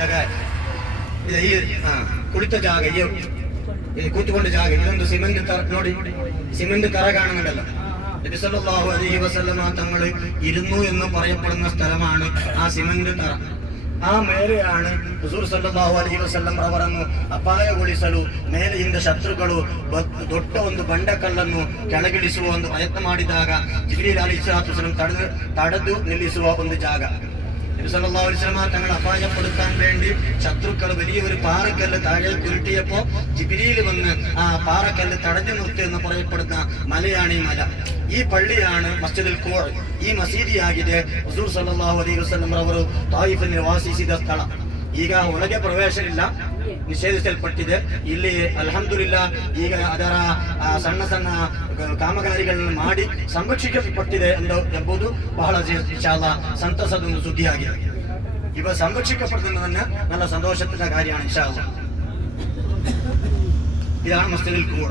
ಜಾಗ ಇದು ಈ ಕುಳಿತ ಜಾಗ ಈ ಕೂತ್ಕೊಂಡ ಜಾಗ ಇದೊಂದು ಸಿಮೆಂಟ್ ತರ ನೋಡಿ, സിമന്റ് തറ കാണുന്നുണ്ടല്ലോ. നബി സല്ലല്ലാഹു അലൈഹി വസല്ലമ തങ്ങൾ ഇരുന്നു എന്ന് പറയപ്പെടുന്ന സ്ഥലമാണ് ആ സിമന്റ് തറ. ಆ ಮೇಲೆയാണ് ಹುಜೂರ್ ಸಲ್ಲಲ್ಲಾಹು ಅಲೈಹಿ ವಸಲ್ಲಂ ಅವರನ್ನು ಅಪಾಯಗೊಳಿಸಲು ಮೇಲೆಯಿಂದ ಶತ್ರುಗಳು ದೊಡ್ಡ ಒಂದು ಬಂಡಕಲ್ಲನ್ನು ಕೆಳಗಿಳಿಸುವ ಒಂದು ಪ್ರಯತ್ನ ಮಾಡಿದಾಗ ಜಿಬ್ರೀಲ್ ಅಲೈಹಿಸ್ಸಲಾತು ವಸ್ಸಲಾಂ ತಡೆದು ನಿಲ್ಲಿಸುವ ಒಂದು ಜಾಗ. നബി സല്ലല്ലാഹു അലൈഹി വസല്ലം തങ്ങൾ അപായപ്പെടുത്താൻ വേണ്ടി ശത്രുക്കൾ വലിയൊരു പാറക്കല്ല് താഴെ ഉരുട്ടിയപ്പോ ജിബ്രീൽ വന്ന് ആ പാറക്കല്ല് തടഞ്ഞു നിർത്തി എന്ന് പറയപ്പെടുന്ന മലയാണ് ഈ മല. ഈ പള്ളിയാണ് മസ്ജിദുൽ ഖുബ. ಈ ಮಸೀದಿಯಾಗಿದೆ ಹುಜೂರ್ ಸಲ್ಲಲ್ಲಾಹು ಅಲೈಹಿ ವಸಲ್ಲಂ ಅವರು ತಾಯಿಫಿನಲ್ಲಿ ವಾಸಿಸಿದ ಸ್ಥಳ. ಈಗ ಒಳಗೆ ಪ್ರವೇಶ ಇಲ್ಲ, ನಿಷೇಧಿಸಲ್ಪಟ್ಟಿದೆ. ಇಲ್ಲಿ ಅಲ್ಹಮ್ದುಲಿಲ್ಲಾ ಈಗ ಅದರ ಸಣ್ಣ ಸಣ್ಣ ಕಾಮಗಾರಿಗಳನ್ನು ಮಾಡಿ ಸಂರಕ್ಷಿಸಲ್ಪಟ್ಟಿದೆ ಎಂಬುದು ಬಹಳ ಇನ್ಶಾಅಲ್ಲಾ ಸಂತಸದ ಒಂದು ಸುದ್ದಿಯಾಗಿದೆ. ಇವ ಸಂರಕ್ಷಿಸಲ್ಪಟ್ಟದನ್ನ നല്ല സന്തോഷത്തിന്റെ കാര്യമാണ് ഇൻഷാ അല്ലാഹ്. ഇതാണ് മസ്ജിദുൽ ഖുബ.